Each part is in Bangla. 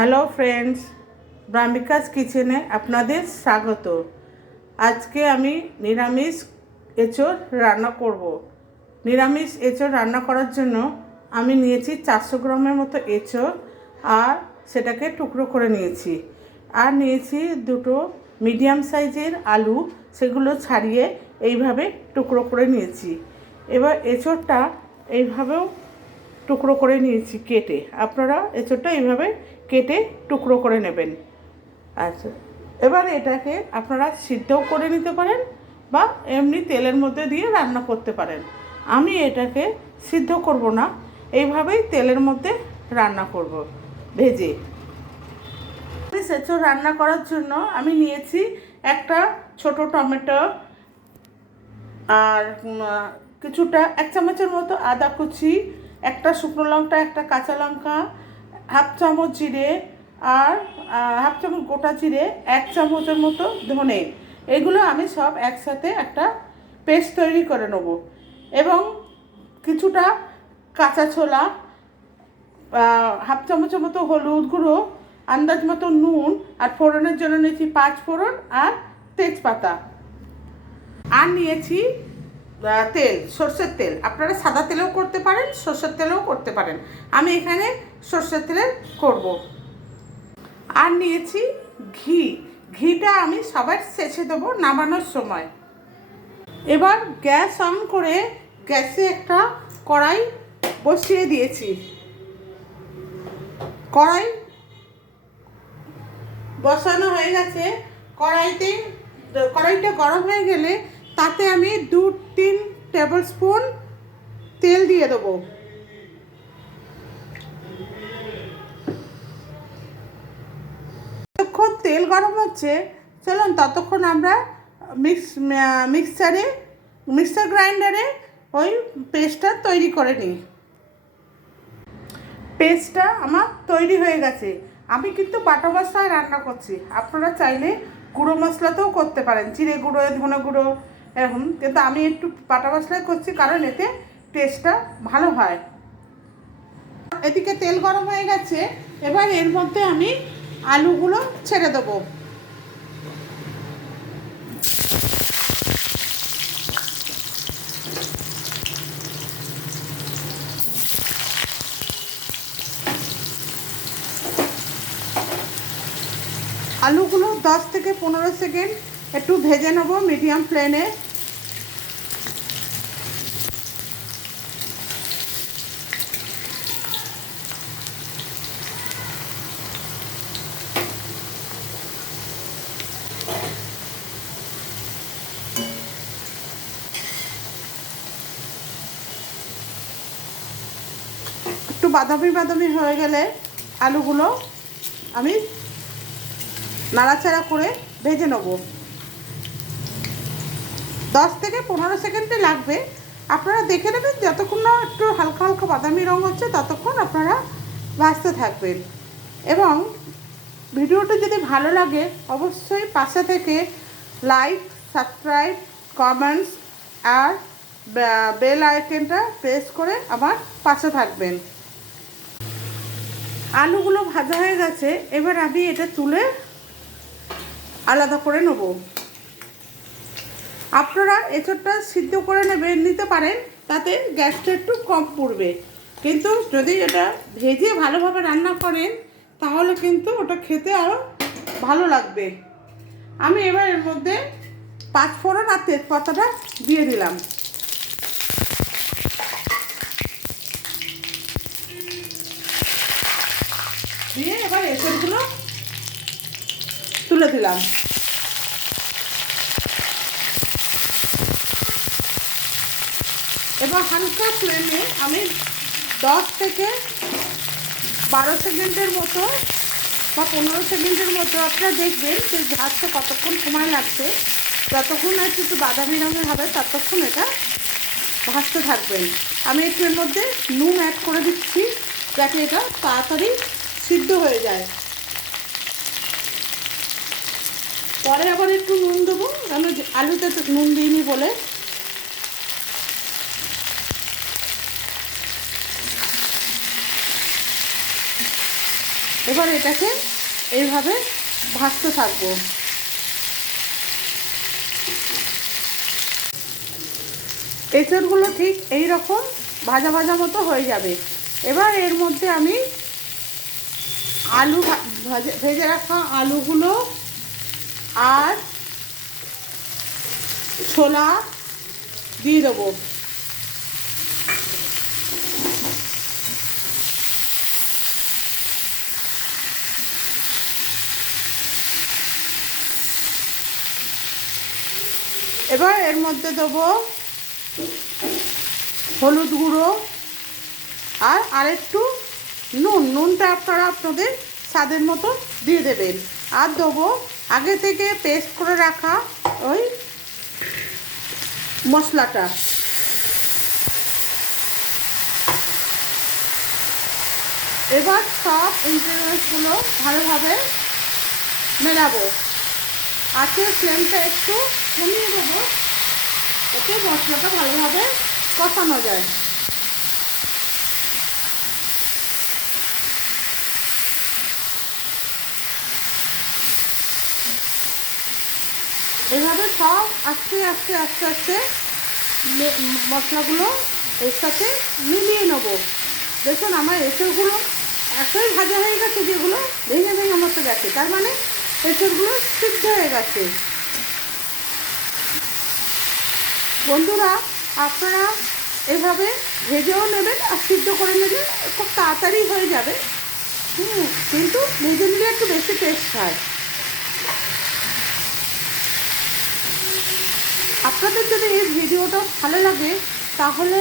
হ্যালো ফ্রেন্ডস, ব্রাহ্মিকাস কিচেনে আপনাদের স্বাগত। আজকে আমি নিরামিষ এঁচোড় রান্না করব। নিরামিষ এঁচোড় রান্না করার জন্য আমি নিয়েছি 400 গ্রামের মতো এঁচোড়, আর সেটাকে টুকরো করে নিয়েছি। আর নিয়েছি দুটো মিডিয়াম সাইজের আলু, সেগুলো ছাড়িয়ে এইভাবে টুকরো করে নিয়েছি। এবার এঁচোড়টা এইভাবেও টুকরো করে নিয়েছি কেটে। আপনারা এঁচোড়টা এইভাবে কেটে টুকরো করে নেবেন। আচ্ছা, এবার এটাকে আপনারা সিদ্ধও করে নিতে পারেন বা এমনি তেলের মধ্যে দিয়ে রান্না করতে পারেন। আমি এটাকে সিদ্ধ করব না, এইভাবেই তেলের মধ্যে রান্না করব ভেজে। এঁচোড় রান্না করার জন্য আমি নিয়েছি একটা ছোট টমেটো, আর কিছুটা 1 চামচের মতো আদা কুচি, একটা শুকনো লঙ্কা, একটা কাঁচা লঙ্কা, হাফ চামচ জিরে, আর হাফ চামচ গোটা জিরে, 1 চামচের মতো ধনে। এগুলো আমি সব একসাথে একটা পেস্ট তৈরি করে নেব। এবং কিছুটা কাঁচা ছোলা, হাফ চামচের মতো হলুদ গুঁড়ো, আন্দাজ মতো নুন, আর ফোড়নের জন্য নিয়েছি 5 ফোড়ন আর তেজপাতা। আর নিয়েছি তেল, সর্ষের তেল। আপনারা সাদা তেলেও করতে পারেন, সর্ষের তেলেও করতে পারেন। আমি এখানে সর্ষের তেলে করব। আর নিয়েছি ঘি। ঘিটা আমি সবার শেষে দেবো নামানোর সময়। এবার গ্যাস অন করে গ্যাসে একটা কড়াই বসিয়ে দিয়েছি। কড়াই বসানো হয়ে গেছে। কড়াইটা গরম হয়ে গেলে তাতে আমি 2-3 টেবিল স্পুন তেল দিয়ে দেবো। যতক্ষণ তেল গরম হচ্ছে, চলুন ততক্ষণ আমরা মিক্সার গ্রাইন্ডারে ওই পেস্টটা তৈরি করে নিই। পেস্টটা আমার তৈরি হয়ে গেছে। আমি কিন্তু বাটা মশলায় রান্না করছি। আপনারা চাইলে গুঁড়ো মশলাতেও করতে পারেন, জিরে গুঁড়ো, ধনে গুঁড়ো, এরকম। কিন্তু আমি একটু বাটা মশলায় করছি, কারণ এতে টেস্টটা ভালো হয়। এদিকে তেল গরম হয়ে গেছে। এবার এর মধ্যে আমি আলুগুলো ছেড়ে দেবো। আলুগুলো 10 থেকে 15 সেকেন্ড একটু ভেজে নেবো মিডিয়াম ফ্লেমে। একটু বাদামি বাদামি হয়ে গেলে আলুগুলো আমি নাড়াচাড়া করে ভেজে নেব। 10 থেকে 15 সেকেন্ডে লাগবে। আপনারা দেখে নেবেন, যতক্ষণ না একটু হালকা হালকা বাদামি রঙ হচ্ছে ততক্ষণ আপনারা ভাজতে থাকবেন। এবং ভিডিওটা যদি ভালো লাগে অবশ্যই পাশে থেকে লাইক, সাবস্ক্রাইব, কমেন্টস আর বেল আইকনটা প্রেস করে আমার পাশে থাকবেন। আলুগুলো ভাজা হয়ে গেছে। এবার আমি এটা তুলে আলাদা করে নেব। আপনারা এঁচোড়টা সিদ্ধ করে নিতে পারেন, তাতে গ্যাসটা একটু কম পড়বে। কিন্তু যদি এটা ভেজে ভালোভাবে রান্না করেন তাহলে কিন্তু ওটা খেতে আরও ভালো লাগবে। আমি এবার এর মধ্যে 5 ফোড়ন আর তেজপাতাটা দিয়ে দিলাম। দিয়ে এবার এঁচোড়গুলো তুলে দিলাম। এবার হালকা ফ্লেমে আমি 10 থেকে 12 সেকেন্ডের মতো বা 15 সেকেন্ডের মতো আপনারা দেখবেন যে ভাজতে কতক্ষণ সময় লাগছে। যতক্ষণ একটু বাদামি রঙের হবে ততক্ষণ এটা ভাজতে থাকবেন। আমি একটু এর মধ্যে নুন অ্যাড করে দিচ্ছি যাতে এটা তাড়াতাড়ি সিদ্ধ হয়ে যায়। পরে আবার একটু নুন দেবো, আমি আলুতে নুন দিইনি বলে। এবার এটাকে এইভাবে ভাজতে থাকবো। এঁচড়গুলো ঠিক এই রকম ভাজা ভাজা মতো হয়ে যাবে। এবার এর মধ্যে আমি আলু ভেজে রাখা আলুগুলো আর ছোলা দিয়ে দেবো। এবার এর মধ্যে দেবো হলুদ গুঁড়ো আর আরেকটু নুনটা আপনারা আপনাদের স্বাদের মতো দিয়ে দেবেন। আর দেবো আগে থেকে পেস্ট করে রাখা ওই মশলাটা। এবার সব ইনগ্রিডিয়েন্টসগুলো ভালোভাবে মেলাবো। আঁচের ফ্লেমটা একটু কমিয়ে দেবো, এতে মশলাটা ভালোভাবে কষানো যায়। এইভাবে সব আস্তে আস্তে আস্তে আস্তে মশলাগুলো এর সাথে মিলিয়ে নেব। দেখুন আমার এঁচড়গুলো এতই ভাজা হয়ে গেছে যেগুলো ভেঙে ভেঙে মতো গেছে, তার মানে এঁচড়গুলো সিদ্ধ হয়ে গেছে। বন্ধুরা, আপনারা এভাবে ভেজেও নেবেন আর সিদ্ধ করে নেবেন, খুব তাড়াতাড়ি হয়ে যাবে। কিন্তু ভেজে নিলে একটু বেশি টেস্ট হয়। আপনাদের যদি এই ভিডিওটা ভালো লাগে তাহলে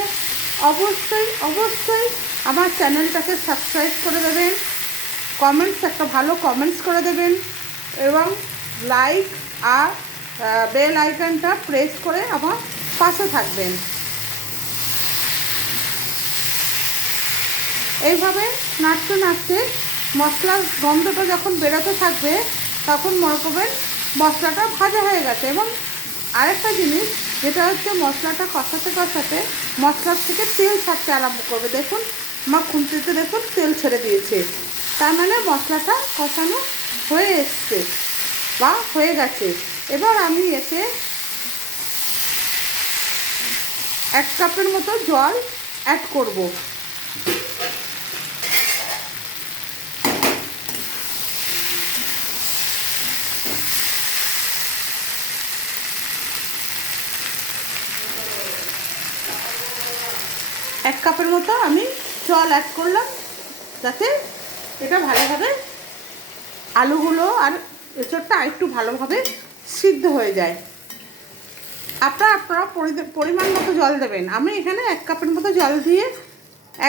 অবশ্যই অবশ্যই আমার চ্যানেলটাকে সাবস্ক্রাইব করে দেবেন, একটা ভালো কমেন্টস করে দেবেন এবং লাইক আর বেল আইকনটা প্রেস করে আমার পাশে থাকবেন। এইভাবে নাড়তে নাড়তে মশলার গন্ধটা যখন বেরোতে থাকবে তখন মনে করবেন মশলাটা ভাজা হয়ে গেছে। এবং আরেকটা জিনিস যেটা হচ্ছে মশলাটা কষাতে কষাতে মশলার থেকে তেল ছাড়তে আরম্ভ করবে। দেখুন আমার খুন্তিতে দেখুন তেল ছেড়ে দিয়েছে, তার মানে মশলাটা কষানো হয়ে এসছে বা হয়ে গেছে। এবার আমি এতে 1 কাপের মতো জল অ্যাড করব। এক কাপের মতো আমি জল অ্যাড করলাম যাতে এটা ভালোভাবে আলুগুলো আর এঁচড়টা একটু ভালোভাবে সিদ্ধ হয়ে যায়। আপনারা পরিমাণ মতো জল দেবেন। আমি এখানে 1 কাপের মতো জল দিয়ে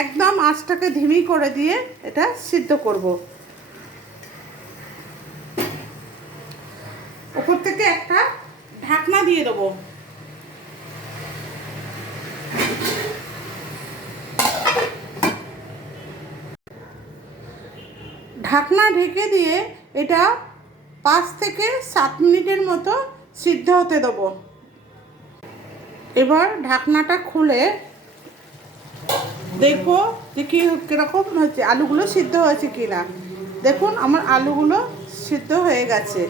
একদম আঁচটাকে ধিমি করে দিয়ে এটা সিদ্ধ করব। উপর থেকে একটা ঢাকনা দিয়ে দেবো। ঢাকনা ঢেকে দিয়ে এটা 5 থেকে 7 মিনিটের মতো সিদ্ধ হতে দেবো। এবার ঢাকনাটা খুলে দেখবো যে কীরকম হচ্ছে, আলুগুলো সিদ্ধ হয়েছে কি না। দেখুন আমার আলুগুলো সিদ্ধ হয়ে গেছে।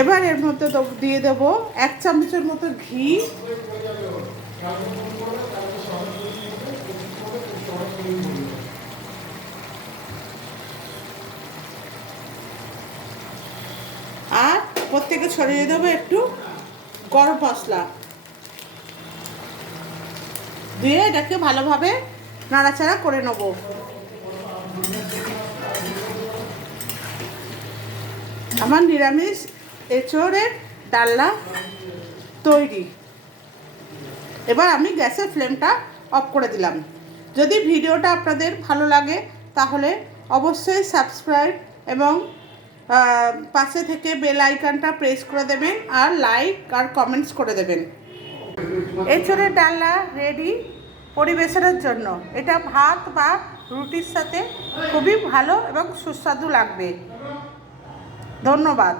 এবার এর মধ্যে দিয়ে দেবো 1 চামচের মতো ঘি, আর প্রত্যেকে ছড়িয়ে দেবো একটু গরম মশলা দিয়ে এটাকে ভালোভাবে নাড়াচাড়া করে নেব। আমার নিরামিষ এঁচড়ের ডালনা তৈরি। এবার আমি গ্যাসের ফ্লেমটা অফ করে দিলাম। যদি ভিডিওটা আপনাদের ভালো লাগে তাহলে অবশ্যই সাবস্ক্রাইব এবং পাশে থেকে বেল আইকনটা প্রেস করে দেবেন আর লাইক আর কমেন্টস করে দেবেন। এঁচড়ের ডালনা রেডি পরিবেশনের জন্য। এটা ভাত বা রুটির সাথে খুবই ভালো এবং সুস্বাদু লাগবে। ধন্যবাদ।